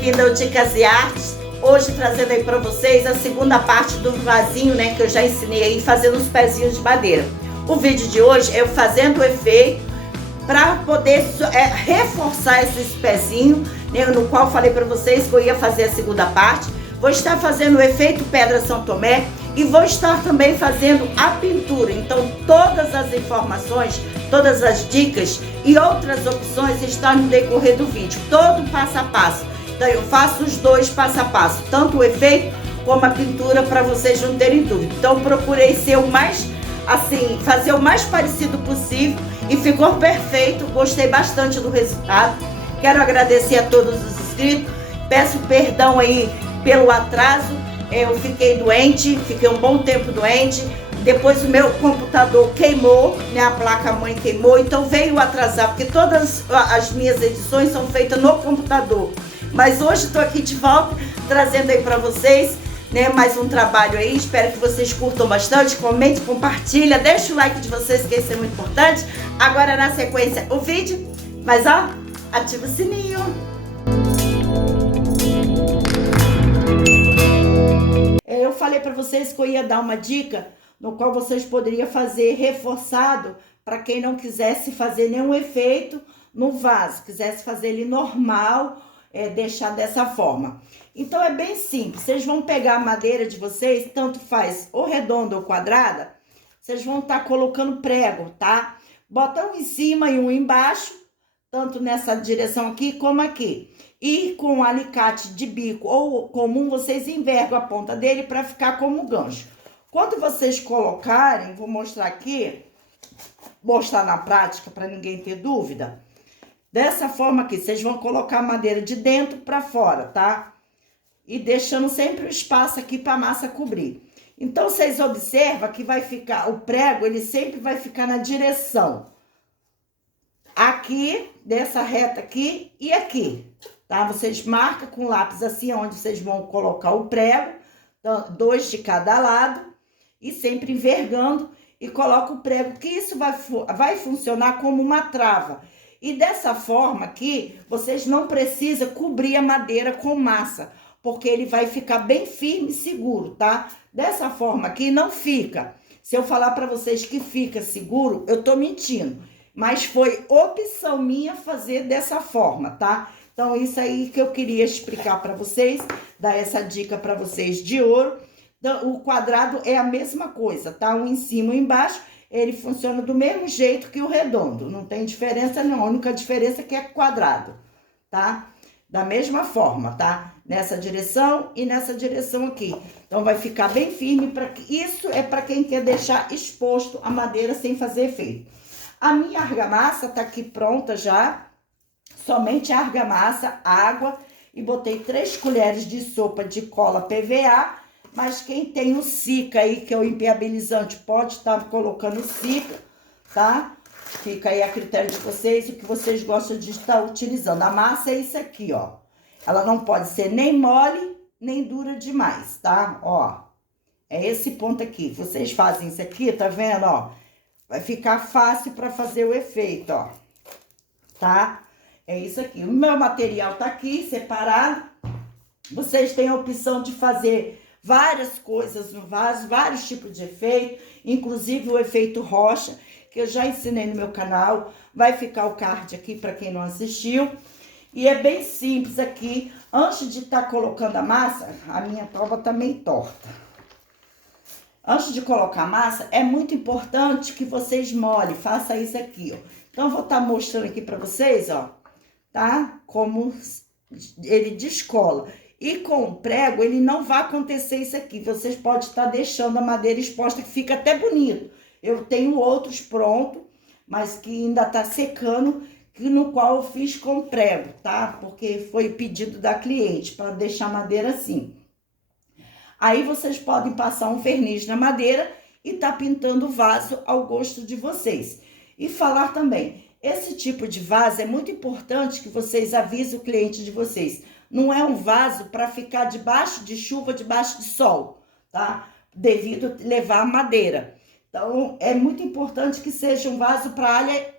bem-vindo ao Dicas e Artes. Hoje trazendo aí para vocês a segunda parte do vasinho, né, que eu já ensinei aí fazendo os pezinhos de madeira. O vídeo de hoje é eu fazendo o efeito para poder reforçar esses pezinhos, né, no qual eu falei para vocês que eu ia fazer a segunda parte. Vou estar fazendo o efeito Pedra São Tomé e vou estar também fazendo a pintura. Então todas as informações, todas as dicas e outras opções estão no decorrer do vídeo, todo passo a passo. Então eu faço os dois passo a passo, tanto o efeito como a pintura, para vocês não terem dúvida. Então procurei ser o mais, assim, fazer o mais parecido possível e ficou perfeito. Gostei bastante do resultado. Quero agradecer a todos os inscritos. Peço perdão aí pelo atraso. Eu fiquei doente, fiquei um bom tempo doente. Depois o meu computador queimou, né? A placa-mãe queimou, então veio atrasar, porque todas as minhas edições são feitas no computador. Mas hoje estou aqui de volta, trazendo aí para vocês, né, mais um trabalho aí. Espero que vocês curtam bastante, comente, compartilha, deixa o like de vocês, que isso é muito importante. Agora na sequência o vídeo, mas ó, ativa o sininho. Eu falei para vocês que eu ia dar uma dica no qual vocês poderiam fazer reforçado para quem não quisesse fazer nenhum efeito no vaso, quisesse fazer ele normal, deixar dessa forma. Então é bem simples, vocês vão pegar a madeira de vocês, tanto faz ou redonda ou quadrada, vocês vão estar colocando prego, tá? Bota um em cima e um embaixo, tanto nessa direção aqui como aqui. E com um alicate de bico ou comum, vocês envergam a ponta dele para ficar como gancho. Quando vocês colocarem, vou mostrar aqui, mostrar na prática para ninguém ter dúvida. Dessa forma aqui, vocês vão colocar a madeira de dentro para fora, tá? E deixando sempre o espaço aqui para a massa cobrir. Então, vocês observam que vai ficar, o prego, ele sempre vai ficar na direção aqui, dessa reta aqui e aqui, tá? Vocês marcam com lápis assim, onde vocês vão colocar o prego, dois de cada lado, e sempre envergando, e coloca o prego, que isso vai funcionar como uma trava. E dessa forma aqui, vocês não precisam cobrir a madeira com massa, porque ele vai ficar bem firme e seguro, tá? Dessa forma aqui não fica. Se eu falar para vocês que fica seguro, eu tô mentindo. Mas foi opção minha fazer dessa forma, tá? Então, isso aí que eu queria explicar para vocês, dar essa dica para vocês de ouro. O quadrado é a mesma coisa, tá? Um em cima e um embaixo, ele funciona do mesmo jeito que o redondo. Não tem diferença não, a única diferença é que é quadrado, tá? Da mesma forma, tá? Nessa direção e nessa direção aqui. Então, vai ficar bem firme. Isso é para quem quer deixar exposto a madeira sem fazer efeito. A minha argamassa tá aqui pronta já. Somente a argamassa, água, e botei 3 colheres de sopa de cola PVA. Mas quem tem o Sica aí, que é o impermeabilizante, pode estar colocando Sica, tá? Fica aí a critério de vocês, o que vocês gostam de estar utilizando. A massa é isso aqui, ó. Ela não pode ser nem mole, nem dura demais, tá? Ó, é esse ponto aqui. Vocês fazem isso aqui, tá vendo, ó? Vai ficar fácil para fazer o efeito, ó. Tá? É isso aqui. O meu material tá aqui, separado. Vocês têm a opção de fazer várias coisas no vaso, vários tipos de efeito, inclusive o efeito rocha, que eu já ensinei no meu canal. Vai ficar o card aqui para quem não assistiu. E é bem simples aqui. Antes de estar colocando a massa, a minha prova tá meio torta. Antes de colocar a massa, é muito importante que vocês molhem. Faça isso aqui, ó. Então, eu vou estar mostrando aqui para vocês, ó, tá? Como ele descola. E com o prego, ele não vai acontecer isso aqui. Vocês podem estar deixando a madeira exposta, que fica até bonito. Eu tenho outros prontos, mas que ainda tá secando, no qual eu fiz com prego, tá? Porque foi pedido da cliente, para deixar a madeira assim. Aí, vocês podem passar um verniz na madeira e tá pintando o vaso ao gosto de vocês. E falar também, esse tipo de vaso é muito importante que vocês avisem o cliente de vocês. Não é um vaso para ficar debaixo de chuva, debaixo de sol, tá? Devido a levar madeira. Então, é muito importante que seja um vaso para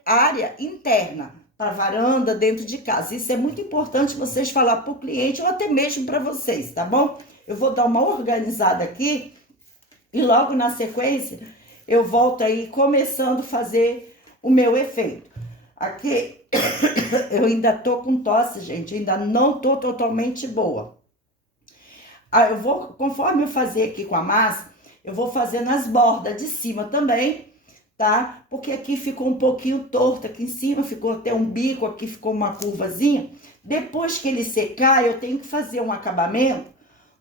área interna, para varanda, dentro de casa. Isso é muito importante vocês falar para o cliente ou até mesmo para vocês, tá bom? Eu vou dar uma organizada aqui e logo na sequência eu volto aí começando a fazer o meu efeito. Aqui eu ainda tô com tosse, gente, ainda não tô totalmente boa. Eu vou, conforme eu fazer aqui com a massa, eu vou fazer nas bordas de cima também, tá? Porque aqui ficou um pouquinho torto, aqui em cima ficou até um bico, aqui ficou uma curvazinha. Depois que ele secar, eu tenho que fazer um acabamento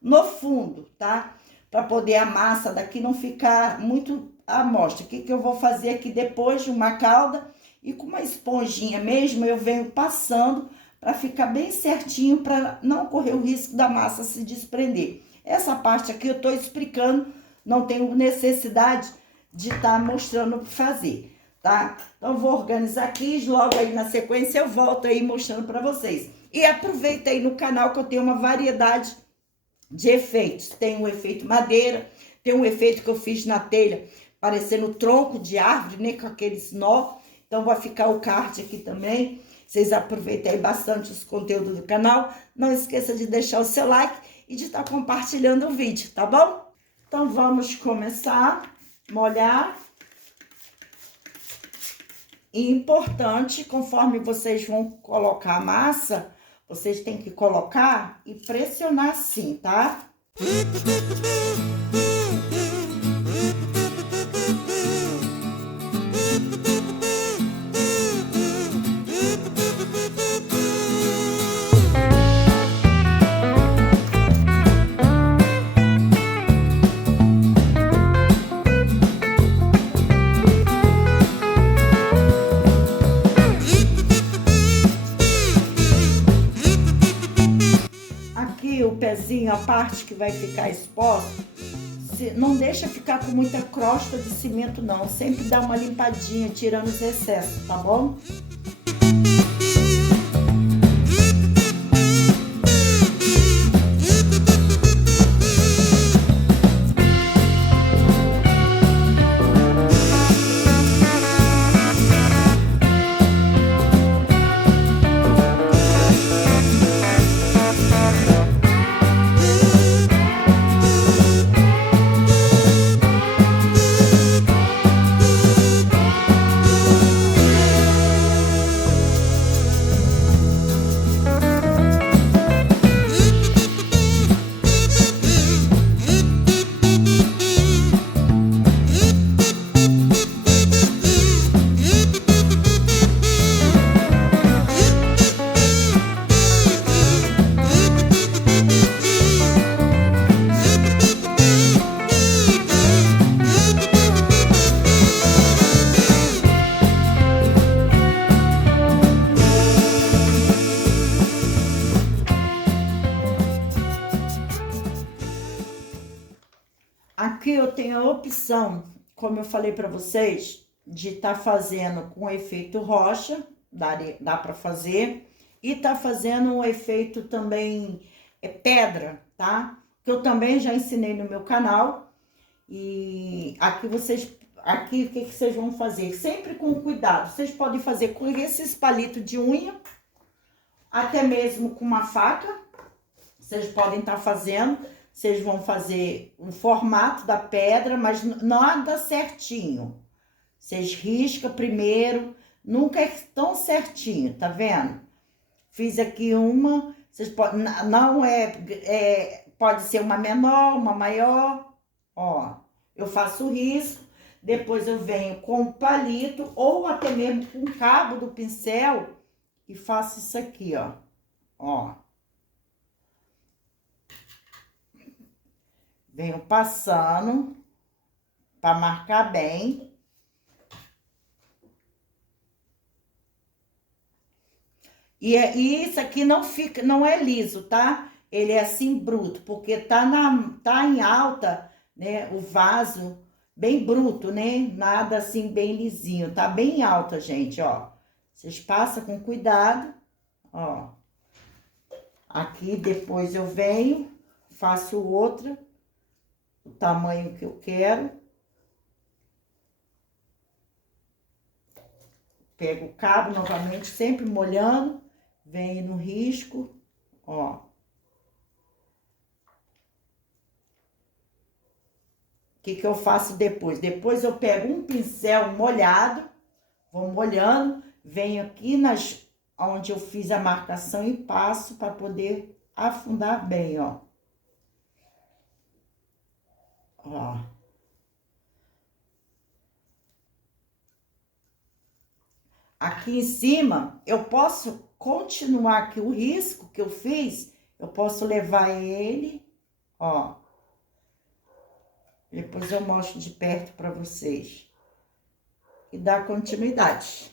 no fundo, tá? Para poder a massa daqui não ficar muito à mostra. O que que eu vou fazer aqui depois de uma calda e com uma esponjinha mesmo, eu venho passando para ficar bem certinho, para não correr o risco da massa se desprender. Essa parte aqui eu tô explicando, não tenho necessidade de estar mostrando o que fazer, tá? Então, vou organizar aqui, logo aí na sequência eu volto aí mostrando para vocês. E aproveita aí no canal que eu tenho uma variedade de efeitos. Tem um efeito madeira, tem um efeito que eu fiz na telha, parecendo tronco de árvore, né, com aqueles nó. Então, vai ficar o card aqui também. Vocês aproveitem aí bastante os conteúdos do canal. Não esqueça de deixar o seu like e de estar compartilhando o vídeo, tá bom? Então, vamos começar a molhar. E importante, conforme vocês vão colocar a massa, vocês têm que colocar e pressionar assim, tá? O pezinho, a parte que vai ficar exposta, não deixa ficar com muita crosta de cimento não, sempre dá uma limpadinha, tirando os excessos, tá bom? Aqui eu tenho a opção, como eu falei para vocês, de estar fazendo com efeito rocha, dá para fazer, e tá fazendo um efeito também pedra, tá? Que eu também já ensinei no meu canal. E aqui o que vocês vão fazer? Sempre com cuidado. Vocês podem fazer com esses palitos de unha, até mesmo com uma faca. Vocês podem estar fazendo. Vocês vão fazer o formato da pedra, mas nada certinho. Vocês riscam primeiro, nunca é tão certinho, tá vendo? Fiz aqui uma, vocês podem, não pode ser uma menor, uma maior, ó. Eu faço o risco, depois eu venho com o palito ou até mesmo com o cabo do pincel e faço isso aqui, ó. Ó. Venho passando para marcar bem. E isso aqui não é liso, tá? Ele é assim bruto, porque tá em alta, né? O vaso bem bruto, né? Nada assim bem lisinho, tá bem alta, gente, ó. Vocês passam com cuidado, ó. Aqui depois eu venho, faço outra. O tamanho que eu quero. Pego o cabo novamente, sempre molhando, venho no risco, ó. O que que eu faço depois? Depois eu pego um pincel molhado, vou molhando, venho aqui onde eu fiz a marcação e passo para poder afundar bem, ó. Ó. Aqui em cima, eu posso continuar aqui o risco que eu fiz, eu posso levar ele, ó. Depois eu mostro de perto para vocês. E dar continuidade.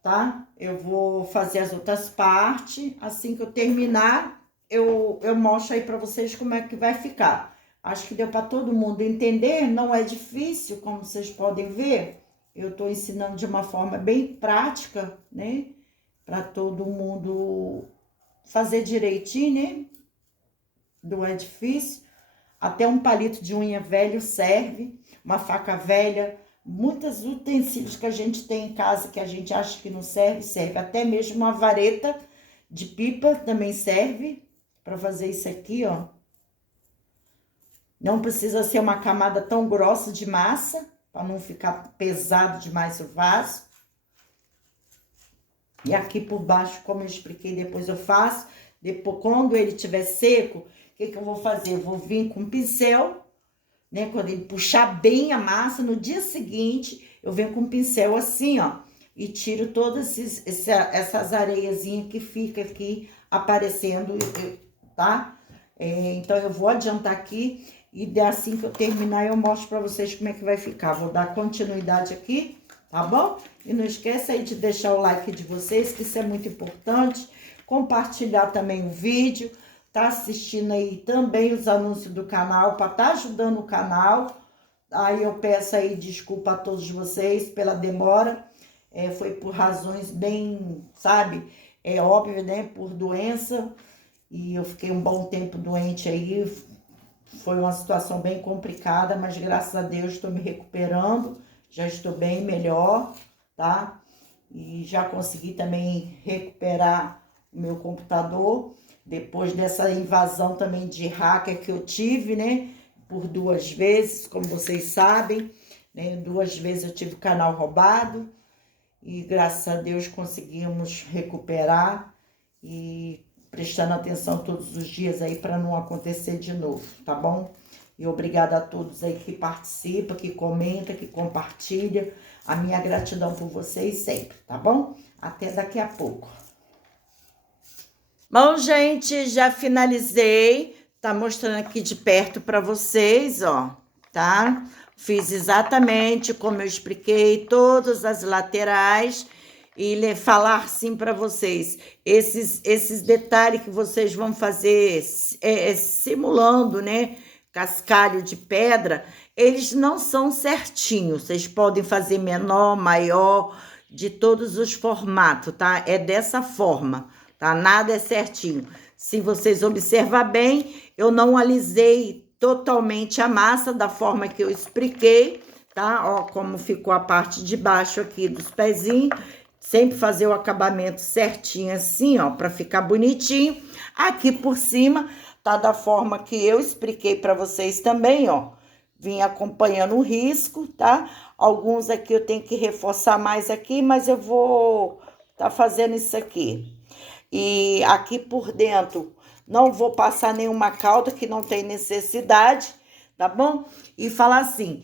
Tá? Eu vou fazer as outras partes, assim que eu terminar, eu mostro aí para vocês como é que vai ficar. Acho que deu para todo mundo entender, não é difícil, como vocês podem ver. Eu tô ensinando de uma forma bem prática, né? Para todo mundo fazer direitinho, né? Não é difícil. Até um palito de unha velho serve, uma faca velha, muitos utensílios que a gente tem em casa que a gente acha que não serve, serve. Até mesmo uma vareta de pipa também serve para fazer isso aqui, ó. Não precisa ser uma camada tão grossa de massa, para não ficar pesado demais o vaso. E aqui por baixo, como eu expliquei, depois eu faço. Depois, quando ele estiver seco, o que que eu vou fazer? Eu vou vir com o pincel, né? Quando ele puxar bem a massa, no dia seguinte, eu venho com o pincel assim, ó, e tiro todas essas areiazinhas que fica aqui aparecendo, tá? Então, eu vou adiantar aqui e assim que eu terminar, eu mostro pra vocês como é que vai ficar. Vou dar continuidade aqui, tá bom? E não esqueça aí de deixar o like de vocês, que isso é muito importante. Compartilhar também o vídeo. Tá assistindo aí também os anúncios do canal, para tá ajudando o canal. Aí eu peço aí desculpa a todos vocês pela demora. Foi por razões bem, sabe? É óbvio, né? Por doença. E eu fiquei um bom tempo doente aí. Foi uma situação bem complicada, mas graças a Deus estou me recuperando. Já estou bem melhor, tá? E já consegui também recuperar o meu computador. Depois dessa invasão também de hacker que eu tive, né? Por 2 vezes, como vocês sabem, né? 2 vezes eu tive o canal roubado. e graças a Deus conseguimos recuperar e prestando atenção todos os dias aí para não acontecer de novo, tá bom? E obrigada a todos aí que participa, que comenta, que compartilha. A minha gratidão por vocês sempre, tá bom? Até daqui a pouco. Bom, gente, já finalizei. Tá mostrando aqui de perto para vocês, ó, tá? Fiz exatamente como eu expliquei, todas as laterais. E falar sim para vocês, esses detalhes que vocês vão fazer simulando, né? Cascalho de pedra, eles não são certinhos. Vocês podem fazer menor, maior, de todos os formatos, tá? É dessa forma, tá? Nada é certinho. Se vocês observar bem, eu não alisei totalmente a massa da forma que eu expliquei, tá? Ó, como ficou a parte de baixo aqui dos pezinhos. Sempre fazer o acabamento certinho assim, ó, para ficar bonitinho. Aqui por cima tá da forma que eu expliquei para vocês também, ó. Vim acompanhando o risco, tá? Alguns aqui eu tenho que reforçar mais aqui, mas eu vou tá fazendo isso aqui. E aqui por dentro não vou passar nenhuma calda que não tem necessidade, tá bom? E falar assim,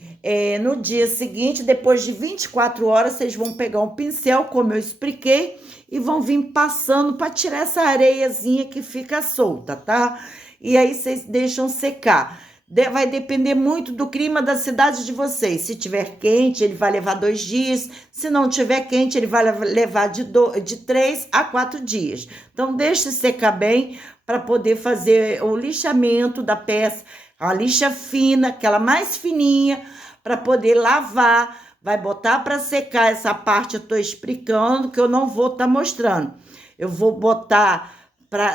no dia seguinte, depois de 24 horas, vocês vão pegar um pincel, como eu expliquei, e vão vir passando para tirar essa areiazinha que fica solta, tá? E aí vocês deixam secar. Vai depender muito do clima da cidade de vocês. Se tiver quente, ele vai levar 2 dias. Se não tiver quente, ele vai levar de 3 a 4 dias. Então, deixe secar bem para poder fazer o lixamento da peça. A lixa fina, aquela mais fininha, para poder lavar. Vai botar para secar essa parte, eu tô explicando, que eu não vou estar mostrando. Eu vou botar,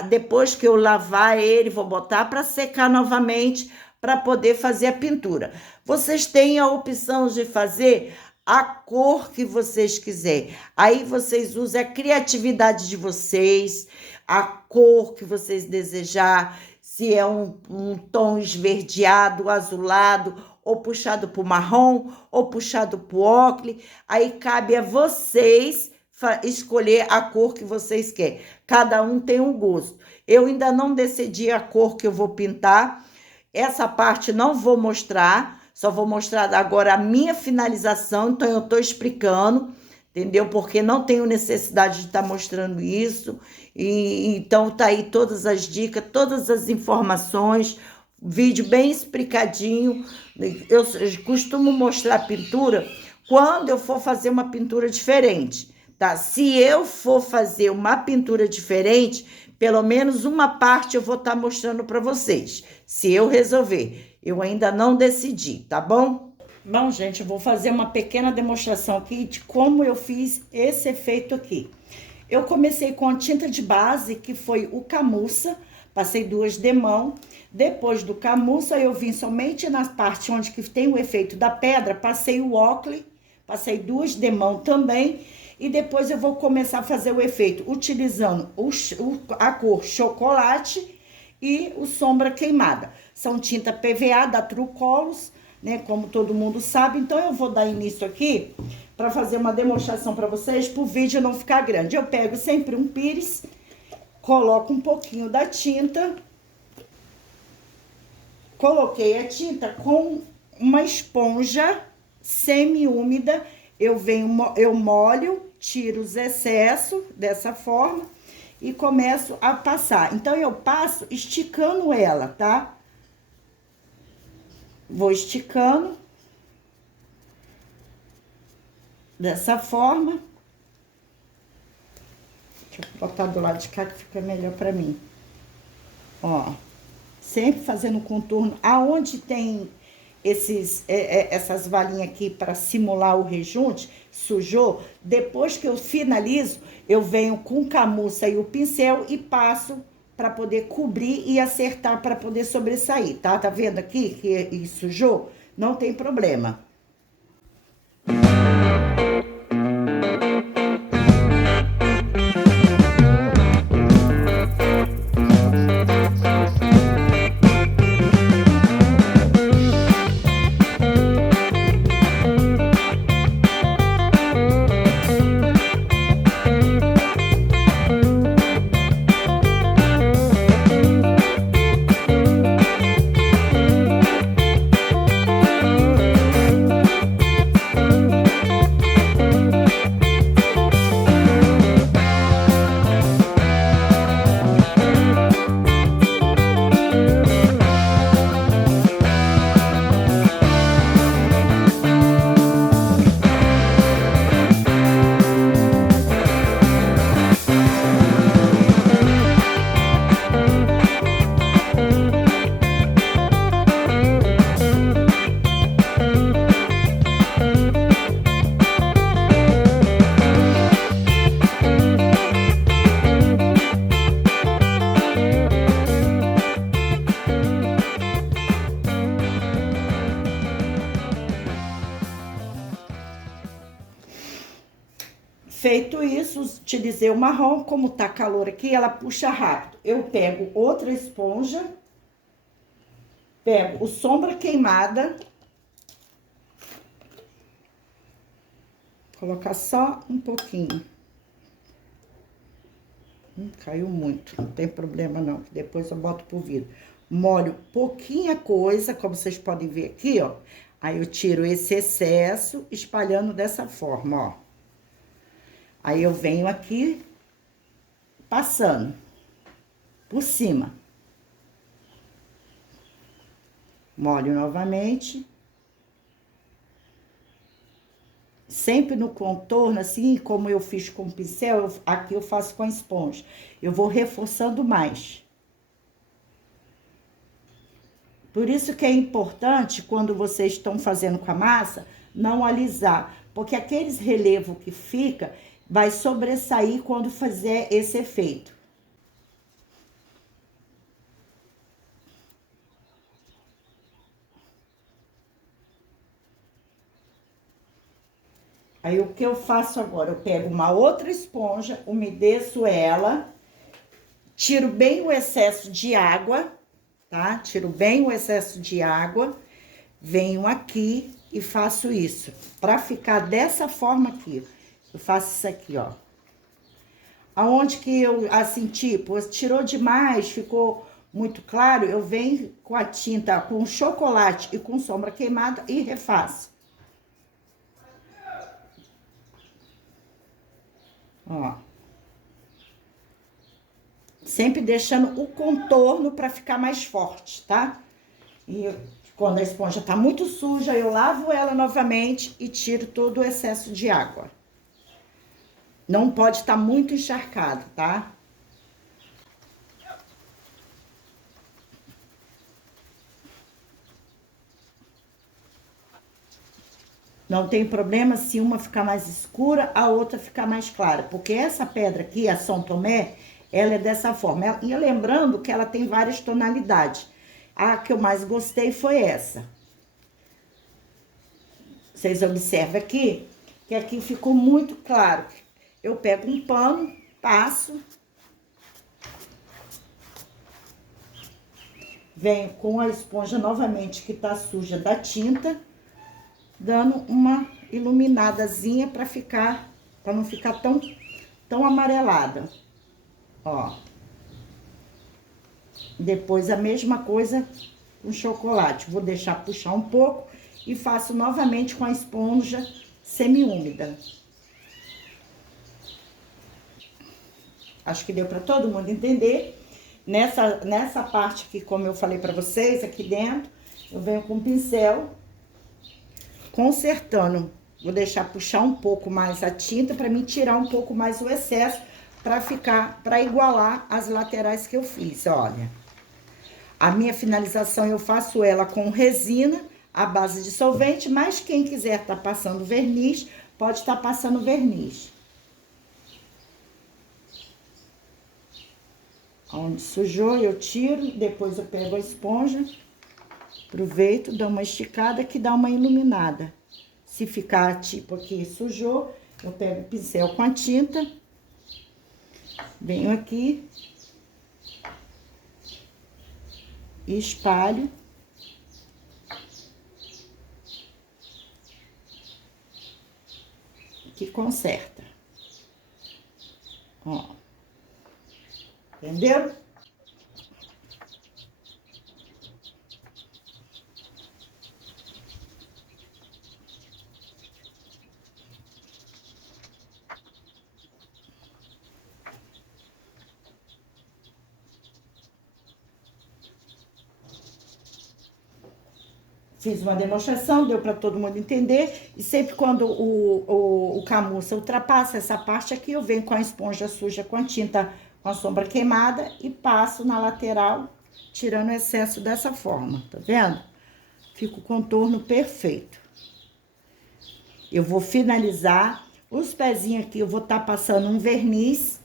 depois que eu lavar ele, vou botar para secar novamente, para poder fazer a pintura. Vocês têm a opção de fazer a cor que vocês quiserem. Aí vocês usam a criatividade de vocês, a cor que vocês desejar, se é um tom esverdeado, azulado, ou puxado para o marrom, ou puxado para o ocre. Aí cabe a vocês escolher a cor que vocês querem. Cada um tem um gosto. Eu ainda não decidi a cor que eu vou pintar. Essa parte não vou mostrar, só vou mostrar agora a minha finalização. Então, eu estou explicando, entendeu? Porque não tenho necessidade de estar mostrando isso. E então, tá aí todas as dicas, todas as informações, vídeo bem explicadinho. Eu costumo mostrar a pintura quando eu for fazer uma pintura diferente, tá? Se eu for fazer uma pintura diferente, pelo menos uma parte eu vou estar mostrando para vocês, se eu resolver. Eu ainda não decidi, tá bom? Bom, gente, eu vou fazer uma pequena demonstração aqui de como eu fiz esse efeito aqui. Eu comecei com a tinta de base, que foi o Camurça, passei 2 demão. Depois do Camurça, eu vim somente na parte onde que tem o efeito da pedra, passei o ocre, passei 2 demão também. E depois eu vou começar a fazer o efeito utilizando a cor chocolate e o sombra queimada. São tinta PVA da Trucolos, né? Como todo mundo sabe. Então, eu vou dar início aqui para fazer uma demonstração para vocês, para o vídeo não ficar grande. Eu pego sempre um pires, coloco um pouquinho da tinta. Coloquei a tinta com uma esponja semi-úmida. Eu molho, tiro os excessos dessa forma e começo a passar. Então, eu passo esticando ela, tá? Vou esticando dessa forma. Deixa eu botar do lado de cá que fica melhor pra mim. Ó, sempre fazendo contorno. Aonde tem essas valinhas aqui para simular o rejunte, sujou, depois que eu finalizo, eu venho com o Camurça e o pincel e passo para poder cobrir e acertar para poder sobressair, tá? Tá vendo aqui que sujou? Não tem problema. Feito isso, utilizei o marrom, como tá calor aqui, ela puxa rápido. Eu pego outra esponja, pego o sombra queimada, colocar só um pouquinho. Caiu muito, não tem problema não, depois eu boto pro vidro. Molho pouquinha coisa, como vocês podem ver aqui, ó. Aí eu tiro esse excesso, espalhando dessa forma, ó. Aí eu venho aqui, passando por cima. Molho novamente. Sempre no contorno, assim, como eu fiz com o pincel, aqui eu faço com a esponja. Eu vou reforçando mais. Por isso que é importante, quando vocês estão fazendo com a massa, não alisar. Porque aqueles relevos que fica, vai sobressair quando fizer esse efeito. Aí, o que eu faço agora? Eu pego uma outra esponja, umedeço ela, tiro bem o excesso de água, tá? Tiro bem o excesso de água, venho aqui e faço isso. Pra ficar dessa forma aqui, eu faço isso aqui, ó. Aonde que eu, assim, tipo, tirou demais, ficou muito claro, eu venho com a tinta, com chocolate e com sombra queimada e refaço. Ó. Sempre deixando o contorno para ficar mais forte, tá? E quando a esponja tá muito suja, eu lavo ela novamente e tiro todo o excesso de água. Não pode estar muito encharcado, tá? Não tem problema se uma ficar mais escura, a outra ficar mais clara. Porque essa pedra aqui, a São Tomé, ela é dessa forma. E lembrando que ela tem várias tonalidades. A que eu mais gostei foi essa. Vocês observam aqui, que aqui ficou muito claro. Eu pego um pano, passo. Venho com a esponja novamente, que tá suja da tinta, dando uma iluminadazinha para não ficar tão amarelada. Ó. Depois a mesma coisa com chocolate. Vou deixar puxar um pouco e faço novamente com a esponja semi-úmida. Acho que deu para todo mundo entender. Nessa parte aqui, como eu falei para vocês, aqui dentro, eu venho com o pincel consertando. Vou deixar puxar um pouco mais a tinta para me tirar um pouco mais o excesso, para igualar as laterais que eu fiz, olha. A minha finalização eu faço ela com resina, à base de solvente, mas quem quiser tá passando verniz, pode estar passando verniz. Onde sujou, eu tiro, depois eu pego a esponja, aproveito, dou uma esticada que dá uma iluminada. Se ficar tipo aqui sujou, eu pego o pincel com a tinta, venho aqui e espalho. Que conserta. Ó. Entendeu? Fiz uma demonstração, deu para todo mundo entender. E sempre quando o camurça ultrapassa essa parte aqui, eu venho com a esponja suja, com a tinta, com a sombra queimada e passo na lateral, tirando o excesso dessa forma, tá vendo? Fica o contorno perfeito. Eu vou finalizar. Os pezinhos aqui, eu vou estar passando um verniz,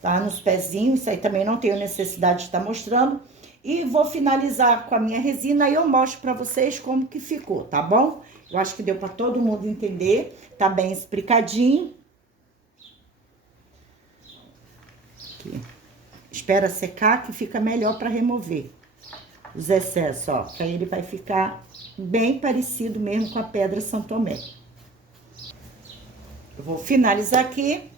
tá? Nos pezinhos, isso aí também não tenho necessidade de estar mostrando. E vou finalizar com a minha resina e eu mostro pra vocês como que ficou, tá bom? Eu acho que deu pra todo mundo entender, tá bem explicadinho. aqui. Espera secar que fica melhor para remover os excessos, ó. Que aí ele vai ficar bem parecido mesmo com a pedra São Tomé. Eu vou finalizar aqui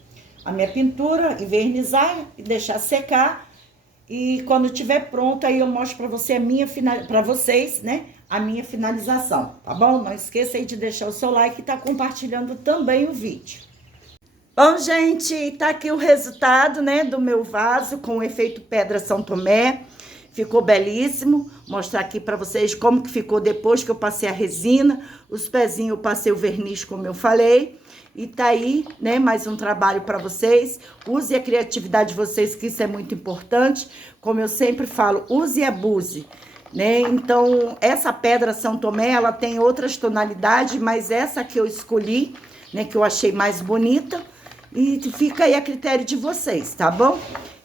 a minha pintura, envernizar e deixar secar. E quando estiver pronto, aí eu mostro para você para vocês, né, a minha finalização, tá bom? Não esqueça aí de deixar o seu like e tá compartilhando também o vídeo. Bom, gente, tá aqui o resultado, né, do meu vaso com o efeito pedra São Tomé. Ficou belíssimo. Mostrar aqui para vocês como que ficou depois que eu passei a resina. Os pezinhos eu passei o verniz, como eu falei. E tá aí, né, mais um trabalho para vocês. Use a criatividade de vocês, que isso é muito importante. Como eu sempre falo, use e abuse, né? Então, essa pedra São Tomé, ela tem outras tonalidades, mas essa que eu escolhi, né, que eu achei mais bonita. E fica aí a critério de vocês, tá bom?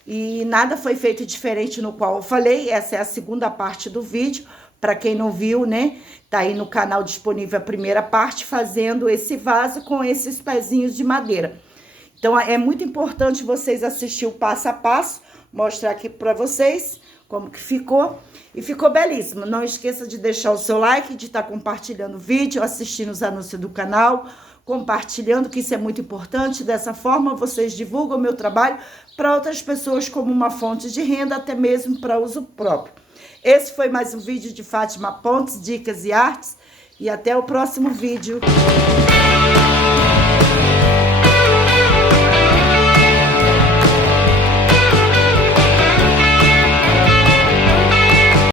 E nada foi feito diferente no qual eu falei. Essa é a segunda parte do vídeo. Para quem não viu, né? Tá aí no canal disponível a primeira parte, fazendo esse vaso com esses pezinhos de madeira. Então, é muito importante vocês assistirem o passo a passo. Mostrar aqui para vocês como que ficou. E ficou belíssimo. Não esqueça de deixar o seu like, de estar compartilhando o vídeo, assistindo os anúncios do canal, compartilhando, que isso é muito importante. Dessa forma, vocês divulgam o meu trabalho para outras pessoas como uma fonte de renda, até mesmo para uso próprio. Esse foi mais um vídeo de Fátima Pontes, Dicas e Artes. E até o próximo vídeo.